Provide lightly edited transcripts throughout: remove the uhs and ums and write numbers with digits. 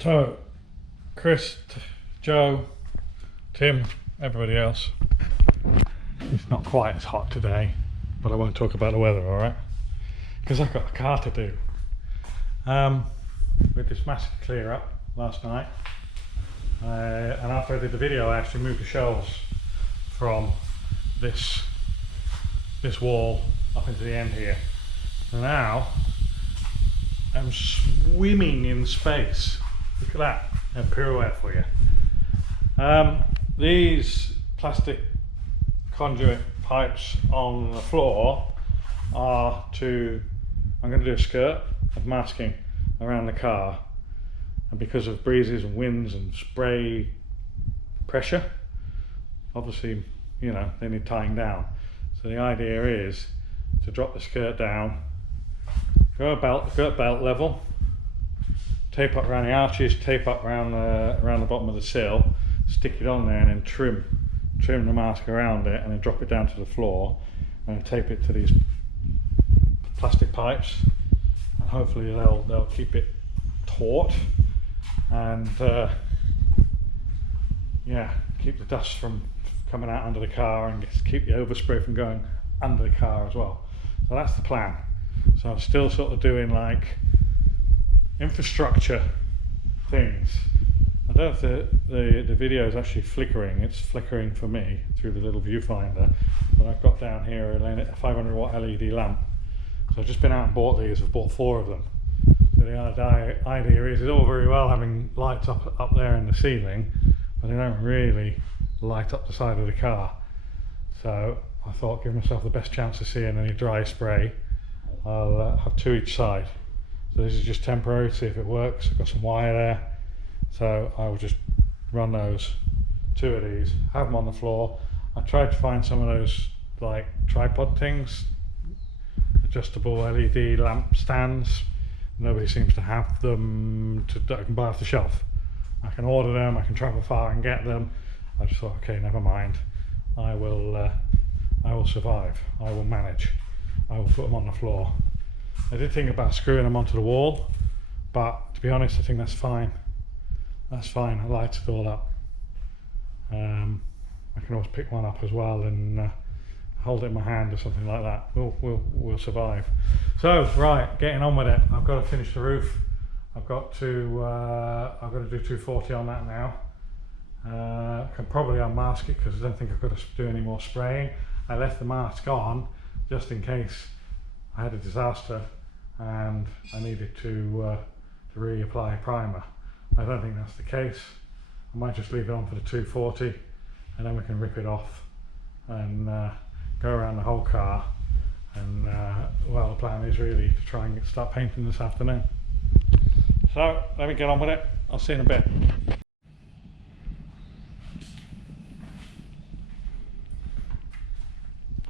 So, Chris, Joe, Tim, everybody else. It's not quite as hot today, but I won't talk about the weather, alright? Because I've got a car to do. With this massive clear up last night, and after I did the video, I actually moved the shelves from this wall up into the end here. So now I'm swimming in space. Look at that, a pirouette for you. These plastic conduit pipes on the floor are I'm going to do a skirt of masking around the car, and because of breezes and winds and spray pressure, obviously, you know, they need tying down. So the idea is to drop the skirt down, go about belt level, tape up around the arches, tape up around the bottom of the sill, stick it on there, and then trim the mask around it, and then drop it down to the floor, and then tape it to these plastic pipes, and hopefully they'll keep it taut and yeah, keep the dust from coming out under the car, and keep the overspray from going under the car as well. So that's the plan. So I'm still sort of doing like infrastructure things. I don't know if the video is actually flickering. It's flickering for me through the little viewfinder, but I've got down here a 500 watt LED lamp. So I've just been out and bought these. I've bought 4 of them. So the idea is, it's all very well having lights up there in the ceiling, but they don't really light up the side of the car. So I thought, give myself the best chance of seeing any dry spray, I'll have 2 each side. So this is just temporary, see if it works. I've got some wire there, so I will just run those 2 of these, have them on the floor. I tried to find some of those like tripod things, adjustable LED lamp stands. Nobody seems to have them that I can buy off the shelf. I can order them, I can travel far and get them. I just thought, okay, never mind. I will survive. I will manage. I will put them on the floor. I did think about screwing them onto the wall, but to be honest, I think that's fine. That's fine. I light it all up. I can always pick one up as well and hold it in my hand or something like that. We'll survive. So right, getting on with it. I've got to finish the roof. I've got to do 240 on that now. I can probably unmask it because I don't think I've got to do any more spraying. I left the mask on just in case I had a disaster and I needed to reapply primer. I don't think that's the case. I might just leave it on for the 240, and then we can rip it off and go around the whole car. And well, the plan is really to try and start painting this afternoon. So let me get on with it. I'll see you in a bit.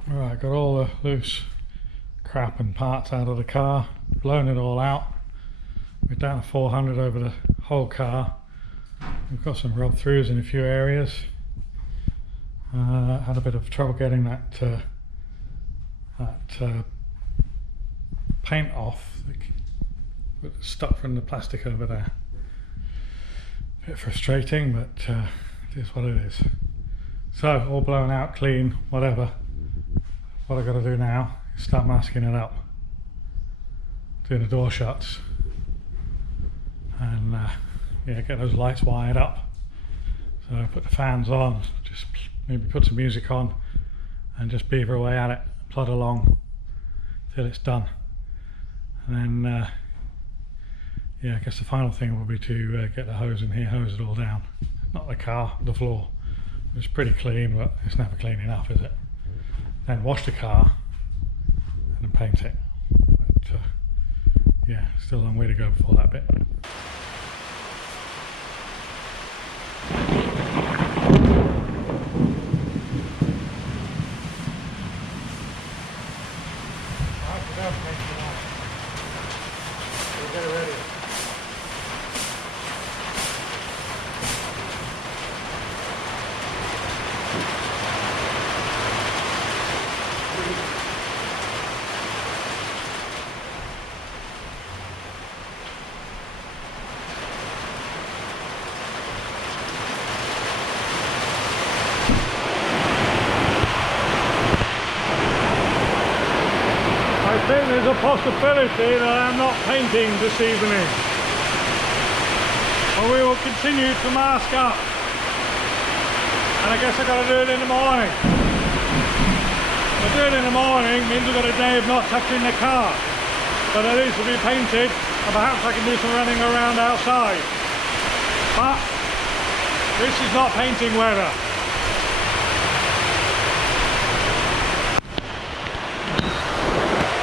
Right, got all the loose crap and parts out of the car, blown it all out. We're down to 400 over the whole car. We've got some rub throughs in a few areas. Had a bit of trouble getting that paint off, stuck from the plastic over there. A bit frustrating, but it is what it is. So all blown out, clean, whatever. What I've got to do now is start masking it up, doing the door shuts, and yeah, get those lights wired up. So put the fans on, just maybe put some music on, and just beaver away at it, plod along till it's done. And then yeah, I guess the final thing will be to get the hose in here, hose it all down. Not the car, the floor. It's pretty clean, but it's never clean enough, is it? Then wash the car and then paint it. But yeah, still a long way to go before that bit. We'll get it ready. there's a possibility that I'm not painting this evening. But we will continue to mask up. And I guess I've got to do it in the morning. But doing it in the morning means we've got a day of not touching the car. But at least it'll be painted, and perhaps I can do some running around outside. But this is not painting weather.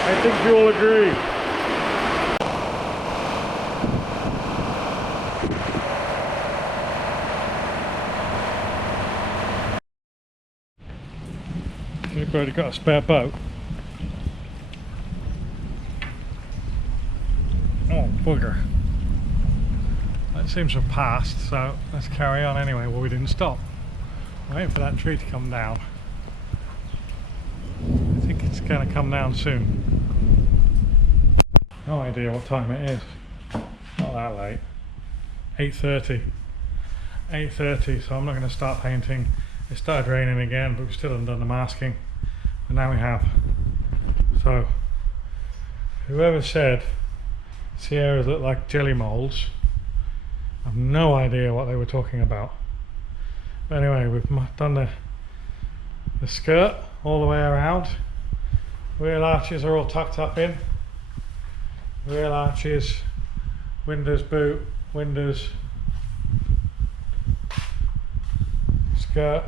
I think you all agree. You've already got a spare boat. Oh, bugger. That seems to have passed, so let's carry on anyway. Well, we didn't stop. Waiting for that tree to come down. I think it's going to come down soon. No idea what time it is. Not that late. 8:30. 8:30, so I'm not going to start painting. It started raining again, but we still haven't done the masking. But now we have. So, whoever said Sierras look like jelly molds, I have no idea what they were talking about. But anyway, we've done the skirt all the way around. Wheel arches are all tucked up in. Wheel arches, windows boot, windows, skirt.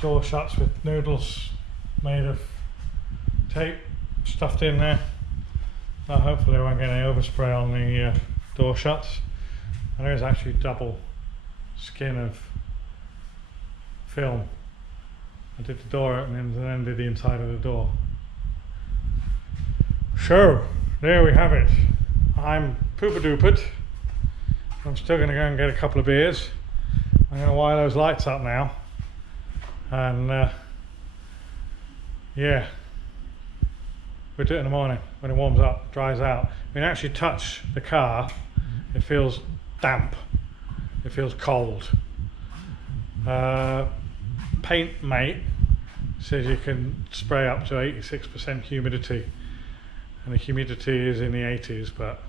Door shuts with noodles made of tape stuffed in there. Now hopefully I won't get any overspray on the door shuts. And there is actually double skin of film. I did the door openings and then did the inside of the door. So there we have it. I'm poopa-doopered. I'm still going to go and get a couple of beers. I'm going to wire those lights up now. And yeah, we'll do it in the morning when it warms up, dries out. When you actually touch the car, it feels damp, it feels cold. Paint Mate says you can spray up to 86% humidity, and the humidity is in the 80s, but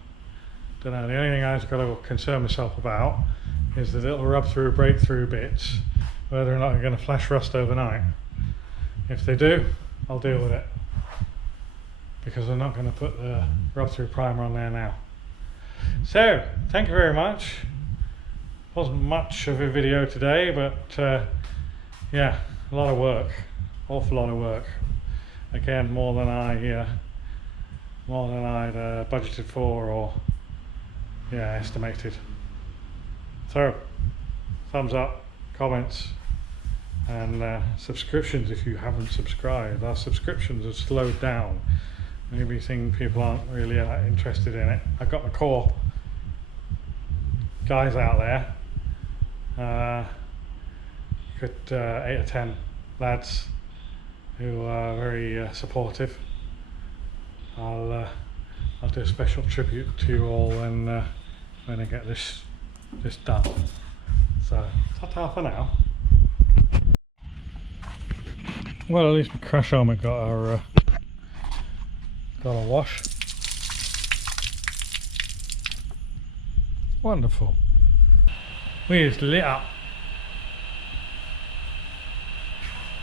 I don't know, the only thing I've got to concern myself about is the little rub through, break through bits, whether or not they're going to flash rust overnight. If they do, I'll deal with it, because I'm not going to put the rub through primer on there now. So, thank you very much. Wasn't much of a video today, but yeah, a lot of work, awful lot of work. Again, more than I'd budgeted for, or yeah, estimated. So, thumbs up, comments, and subscriptions if you haven't subscribed. Our subscriptions have slowed down. Maybe you think people aren't really interested in it. I've got the core guys out there. Good 8 or 10 lads who are very supportive. I'll do a special tribute to you all when I get this done. So ta-ta for now. Well, at least my crash helmet got a wash. Wonderful. We just lit up.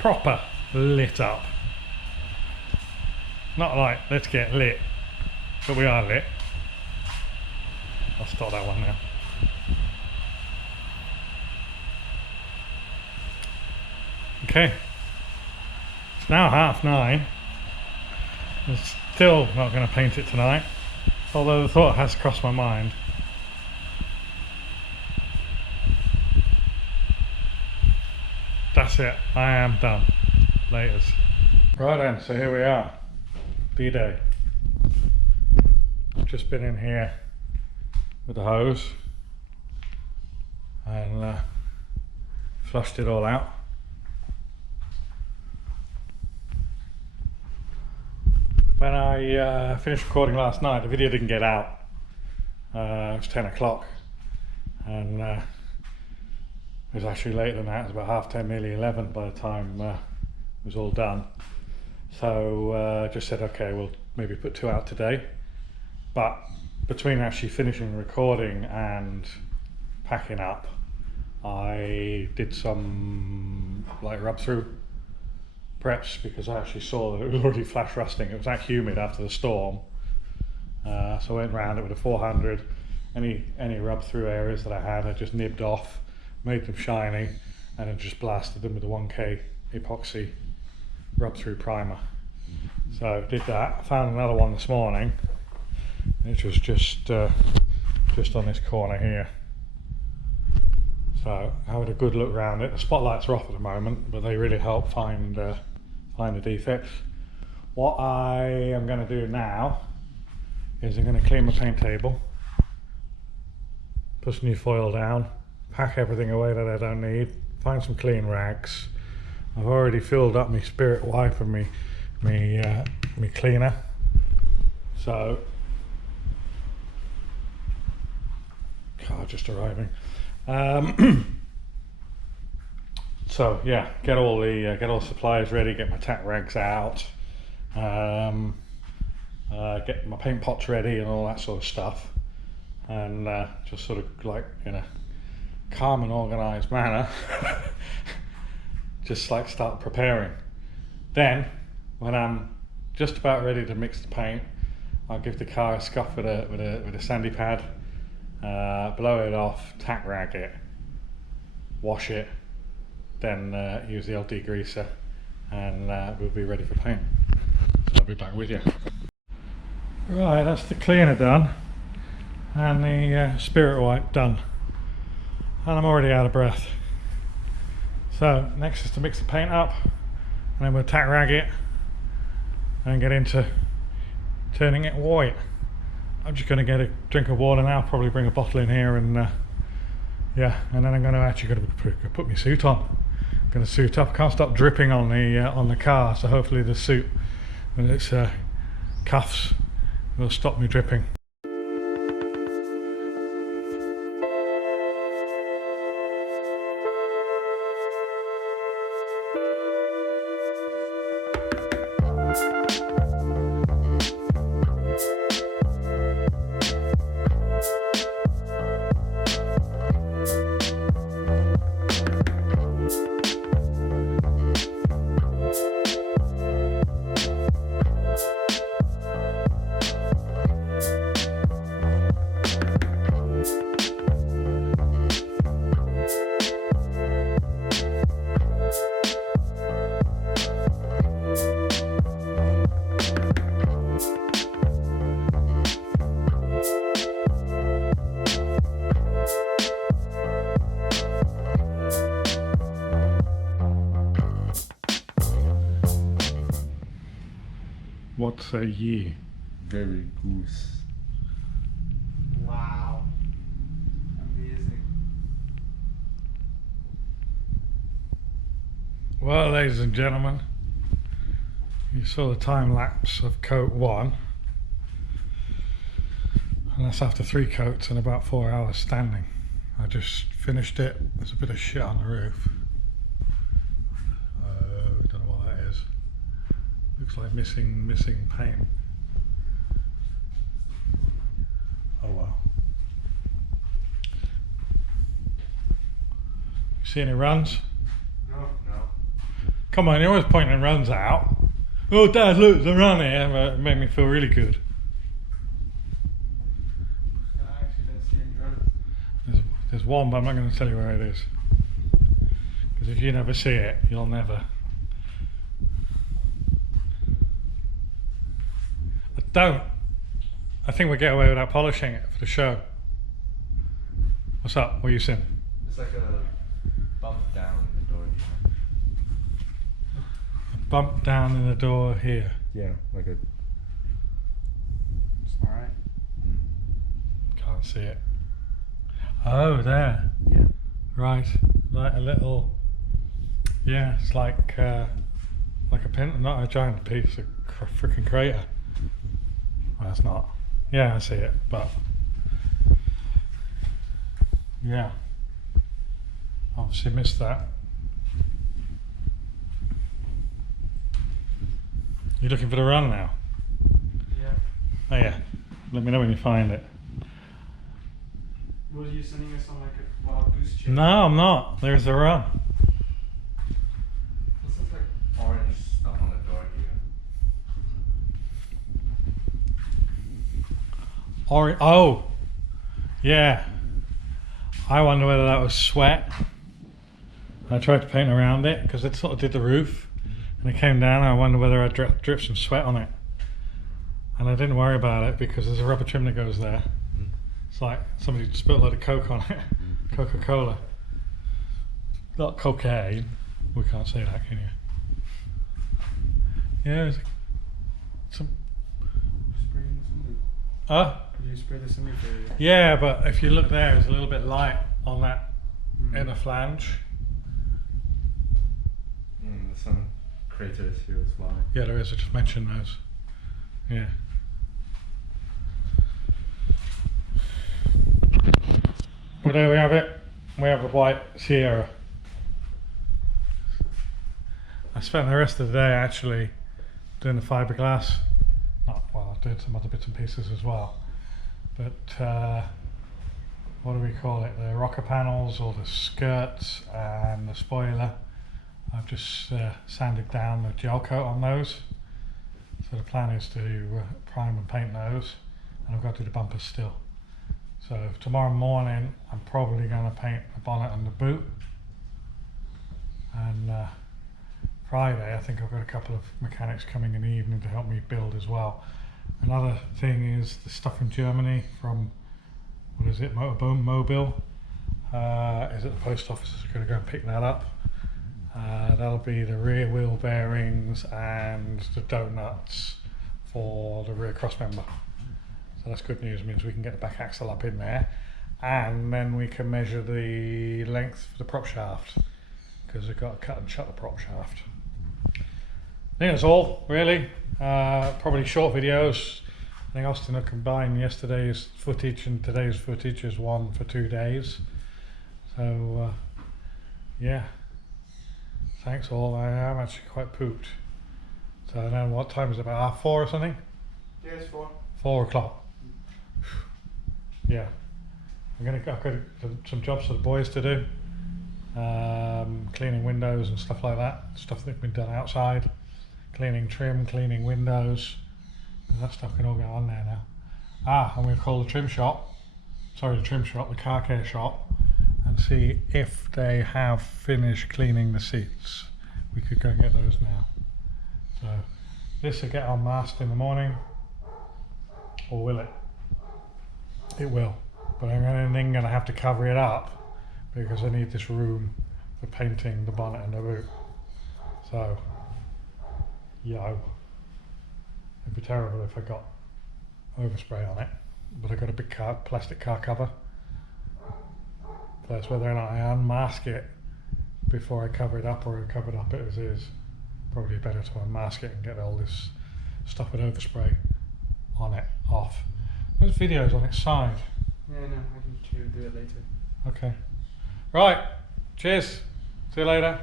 Proper lit up. Not like let's get lit, but we are lit. I'll stop that one now. Okay, it's now 9:30. I'm still not going to paint it tonight, although the thought has crossed my mind. That's it, I am done. Laters. Right then, so here we are, D-Day. I've just been in here with the hose and flushed it all out. When I finished recording last night, the video didn't get out. It was 10 o'clock, and it was actually later than that. It was about 10:30, nearly 11 by the time was all done. So just said, okay, we'll maybe put 2 out today. But between actually finishing the recording and packing up, I did some like rub through preps, because I actually saw that it was already flash rusting. It was that humid after the storm. So I went around it with a 400. Any rub through areas that I had, I just nibbed off, made them shiny, and then just blasted them with a 1K epoxy rub through primer. So did that. I found another one this morning, which was just on this corner here. So I had a good look around it. The spotlights are off at the moment, but they really help find the defects. What I am going to do now is I'm going to clean my paint table, put some new foil down, pack everything away that I don't need, find some clean rags. I've already filled up my spirit wipe and me cleaner. So, car just arriving. So yeah, get all the supplies ready, get my tack rags out, get my paint pots ready and all that sort of stuff, and just sort of like in a calm and organised manner, just like start preparing. Then when I'm just about ready to mix the paint, I'll give the car a scuff with a sandy pad, blow it off, tack rag it, wash it, then use the old degreaser, and we'll be ready for paint. So I'll be back with you. Right, that's the cleaner done and the spirit wipe done, and I'm already out of breath. So next is to mix the paint up, and then we'll tack rag it and get into turning it white. I'm just going to get a drink of water now, probably bring a bottle in here, and yeah, and then I'm going to actually put my suit on. I'm going to suit up. Can't stop dripping on the car, so hopefully the suit with its cuffs will stop me dripping. What say ye? Very goose. Wow. Amazing. Well, ladies and gentlemen, you saw the time lapse of coat 1, and that's after 3 coats and about 4 hours standing. I just finished it. There's a bit of shit on the roof. Don't know what that is. Looks like missing paint. Oh well. See any runs? No. Come on, you're always pointing runs out. Oh Dad, look, there's a run here. It made me feel really good. I actually don't see any runs. There's one, but I'm not going to tell you where it is. Because if you never see it, you'll never. I think we'll get away without polishing it for the show. What's up? What are you saying? It's like a bump down in the door here. A bump down in the door here. Yeah, like a. It's alright. Can't see it. Oh, there. Yeah. Right. Like a little. Yeah, it's like a pin, not a giant piece of freaking crater. Well, it's not. Yeah, I see it, but yeah, obviously missed that. You looking for the run now? Yeah. Oh yeah. Let me know when you find it. Were you sending us on like a wild goose chase? No, I'm not. There's the run. This is like orange stuff on the door here. Oh, yeah. I wonder whether that was sweat. I tried to paint around it because it sort of did the roof, and it came down. And I wonder whether I dripped some sweat on it, and I didn't worry about it because there's a rubber trim that goes there. It's like somebody spilled a load of Coke on it, Coca-Cola, not cocaine. We can't say that, can you? Yeah, there's some. Spraying something. Did you spray this in for you? Yeah, but if you look there, there's a little bit light on that inner flange. There's some craters here as well. Yeah, there is. I just mentioned those. Yeah. Well, there we have it. We have a white Sierra. I spent the rest of the day actually doing the fiberglass. Well, I did some other bits and pieces as well. But what do we call it? The rocker panels, or the skirts, and the spoiler. I've just sanded down the gel coat on those. So the plan is to prime and paint those, and I've got to do the bumpers still. So tomorrow morning I'm probably going to paint the bonnet and the boot, and Friday I think I've got a couple of mechanics coming in the evening to help me build as well. Another thing is the stuff from Germany from, what is it, Mobile, is at the post office. I'm going to go and pick that up. That'll be the rear wheel bearings and the donuts for the rear cross member. So that's good news, means we can get the back axle up in there, and then we can measure the length for the prop shaft, because we've got to cut and shut the prop shaft. I think that's all really. Probably short videos. I think Austin will combine yesterday's footage and today's footage as one for 2 days. So yeah, thanks all. I am actually quite pooped. So I don't know what time is it, about 4 or something? Yeah, it's 4. 4 o'clock. Yeah, I've got some jobs for the boys to do, cleaning windows and stuff like that, stuff that's been done outside, cleaning trim, cleaning windows, and that stuff can all go on there now. I'm going to call the the car care shop, and see if they have finished cleaning the seats. We could go and get those now. So this will get unmasked in the morning, or will it? It will, but I'm then going to have to cover it up because I need this room for painting the bonnet and the boot. So, yo, it'd be terrible if I got overspray on it, but I got a big plastic car cover. That's whether or not I unmask it before I cover it up, or I cover it up as is. Probably better to unmask it and get all this stuff with overspray on it off. There's videos on its side. Yeah, no, I can do it later. Okay. Right. Cheers. See you later.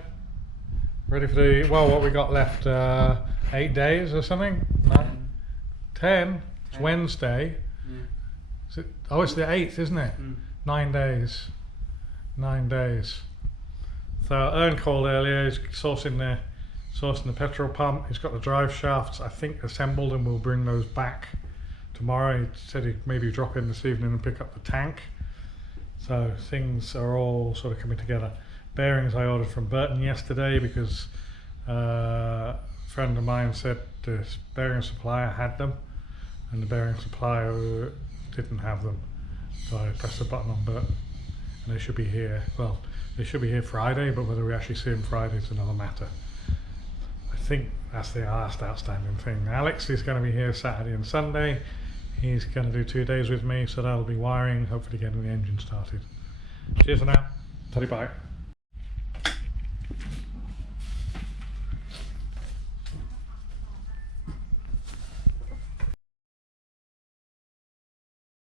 Ready for the, well, what we got left? 8 days or something? 9? 10? It's Wednesday. Yeah. Is it, oh, it's the 8th, isn't it? 9 days. 9 days. So Ern called earlier. He's sourcing the petrol pump. He's got the drive shafts, I think, assembled, and we'll bring those back tomorrow. He said he'd maybe drop in this evening and pick up the tank. So things are all sort of coming together. Bearings I ordered from Burton yesterday because a friend of mine said the bearing supplier had them and the bearing supplier didn't have them. So I pressed the button on Burton and they should be here. Well, they should be here Friday, but whether we actually see them Friday is another matter. I think that's the last outstanding thing. Alex is going to be here Saturday and Sunday. He's going to do 2 days with me, so that'll be wiring, hopefully getting the engine started. Cheers for now. Tell you bye.